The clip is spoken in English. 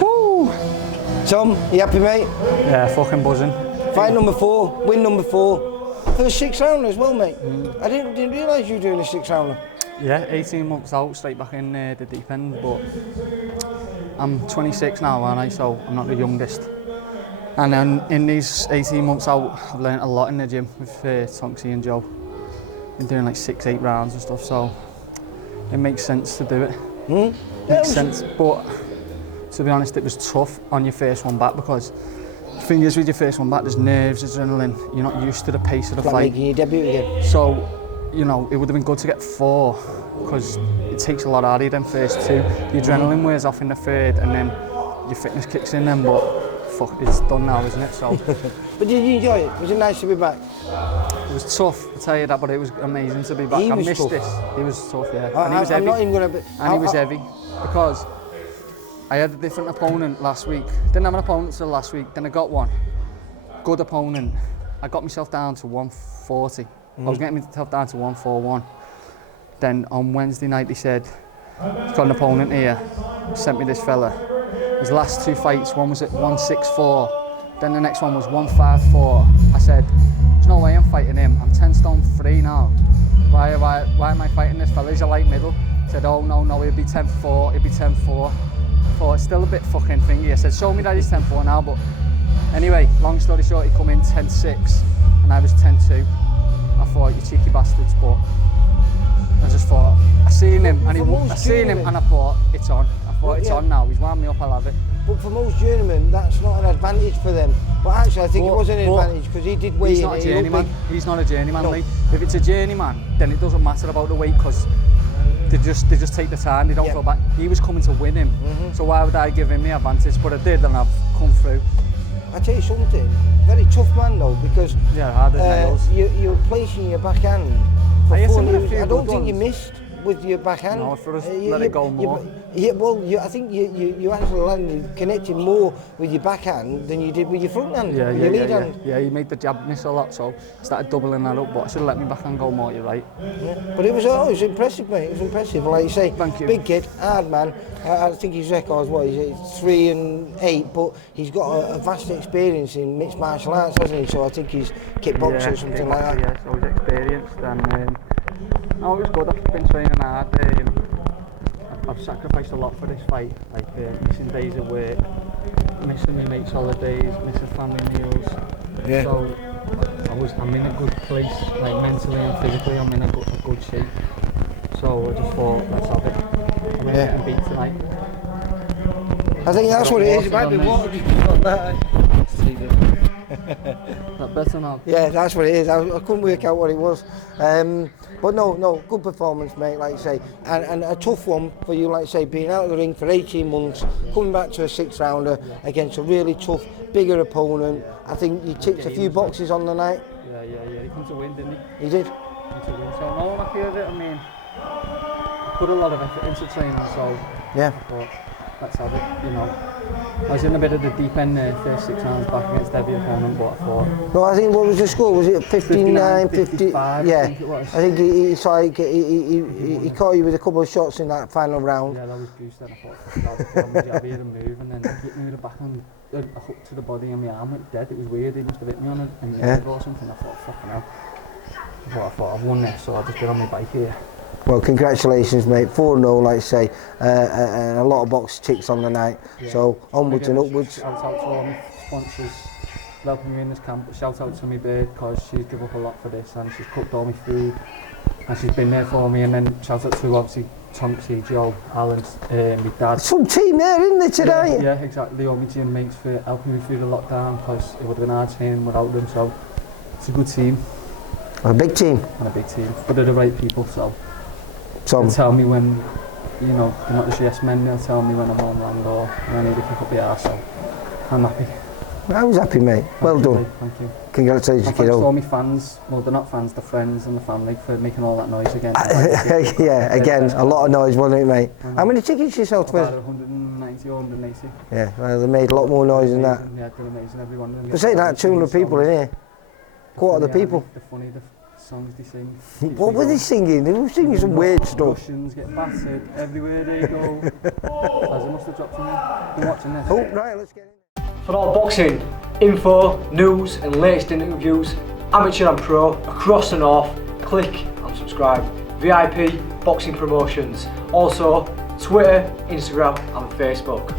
Woo! Tom, you happy, mate? Yeah, fucking buzzing. Fight number 4, win number 4. For the 6 rounder as well, mate. I didn't realise you were doing a 6 rounder. Yeah, 18 months out, straight back in the deep end, but I'm 26 now, aren't I? So I'm not the youngest. And then in these 18 months out, I've learnt a lot in the gym with Tonksy and Joe. Been doing like 6-8 rounds and stuff, so it makes sense to do it. Makes sense, but to be honest, it was tough on your first one back because the thing is with your first one back, there's nerves, adrenaline, you're not used to the pace of the fight. Making your debut again. So, you know, it would have been good to get 4 because it takes a lot out of you them first 2. The adrenaline wears off in the third and then your fitness kicks in then, but fuck, it's done now, isn't it? So. But did you enjoy it? Was it nice to be back? It was tough, I'll tell you that, but it was amazing to be back. I missed this. He was tough, yeah. And he was heavy. I'm not even going to... And he was heavy because I had a different opponent last week. Didn't have an opponent till last week, then I got one. Good opponent. I got myself down to 140. I was getting myself down to 141. Then on Wednesday night he said, he's got an opponent here. He sent me this fella. His last 2 fights, one was at 164, then the next one was 154. I said, there's no way I'm fighting him. I'm 10 stone 3 now. Why am I fighting this fella? He's a light middle. He said, oh no, he'll be 10-4, he'll be 10-4. I thought, it's still a bit fucking thingy. I said, show me that he's 10-4 now, but anyway, long story short, he come in 10-6 and I was 10-2. I thought, you cheeky bastards, but I just thought, I seen him and I thought, it's on. I thought, it's on now, he's wound me up, I'll have it. But for most journeymen, that's not an advantage for them. But actually, I think it was an advantage because he did weigh in. He's not a journeyman. He's not a journeyman, no. Lee. If it's a journeyman, then it doesn't matter about the weight because they just take the time, they don't feel back. He was coming to win him, so why would I give him the advantage? But I did, and I've come through. I tell you something, very tough man though, because hard as nails. You're placing your backhand for I don't think you missed with your backhand. No, for us, let it go more. I think you actually landed, connected more with your backhand than you did with your front hand, your lead hand. Yeah, you made the jab miss a lot, so I started doubling that up, but I should have let my backhand go more, you're right. Yeah. But it was impressive, mate, it was impressive. Like you say, thank you. Big kid, hard man. I think his record's what, he's 3-8, but he's got a vast experience in mixed martial arts, hasn't he? So I think he's kickboxer or something like that. Yeah, so he's experienced, and no, it was good. I've been training hard. I've sacrificed a lot for this fight, like missing days of work, missing my mates' holidays, missing family meals. Yeah. So I'm in a good place, like mentally and physically. I'm in a good shape. So I just thought, let's have it. I'm gonna get beat tonight. I think that's what it is. It might be water. That better now? Yeah, that's what it is. I couldn't work out what it was. But no, good performance, mate, like you say. And a tough one for you, like you say, being out of the ring for 18 months, coming back to a 6-rounder against a really tough, bigger opponent. I think you ticked a few boxes on the night. Yeah. He came to win, didn't he? He did. He came to win. So no, I'm happy with it. I mean, I put a lot of effort into training, so yeah. I thought, let's have it, you know. I was in a bit of the deep end there, first 6 rounds back against Debbie opponent, but I thought... No, I think, what was the score? Was it 59, 55, yeah, I think it was. I think he caught you with a couple of shots in that final round. Yeah, that was goose then. I thought, I'll jab here and move, and then he hit me with a backhand, a hook to the body and my arm went dead. It was weird, he must have hit me on it in the leg or something. I thought, fucking hell. I thought, I've won this, so I'll just get on my bike here. Well, congratulations, mate. 4-0, like I say, and a lot of box ticks on the night. Yeah. So onwards and upwards. Shout out to all my sponsors helping me in this camp. Shout out to my bird because she's given up a lot for this and she's cooked all my food and she's been there for me. And then shout out to obviously Tonksy, Joe, Alan, my dad. Some team there, isn't there, today? Yeah, exactly. All my gym mates for helping me through the lockdown because it would have been hard training without them. So it's a good team. A big team. And a big team, but they're the right people. So. They'll tell me when, you know, they're not just yes men, they'll tell me when I'm on land or when I need to kick up the arse, so I'm happy. I was happy, mate. Well done. Thank you. Congratulations, kiddo. Thanks to all my fans, well they're not fans, they're friends and the family for making all that noise again. Yeah, again, a lot of noise, wasn't it, mate? How many tickets you sold? About 190 or 180. Yeah, well, they made a lot more noise than that. Yeah, they're amazing, everyone. But saying that, 200 people in here. Quarter of the people. They're funny, they're songs they sing. What were they singing? They were singing some weird stuff. Russians get battered everywhere they go. Pleasure must have dropped in there. Been watching this. Oh, right, let's get in. For all boxing info, news and latest interviews, amateur and pro, across the north, click and subscribe. VIP Boxing Promotions. Also, Twitter, Instagram and Facebook.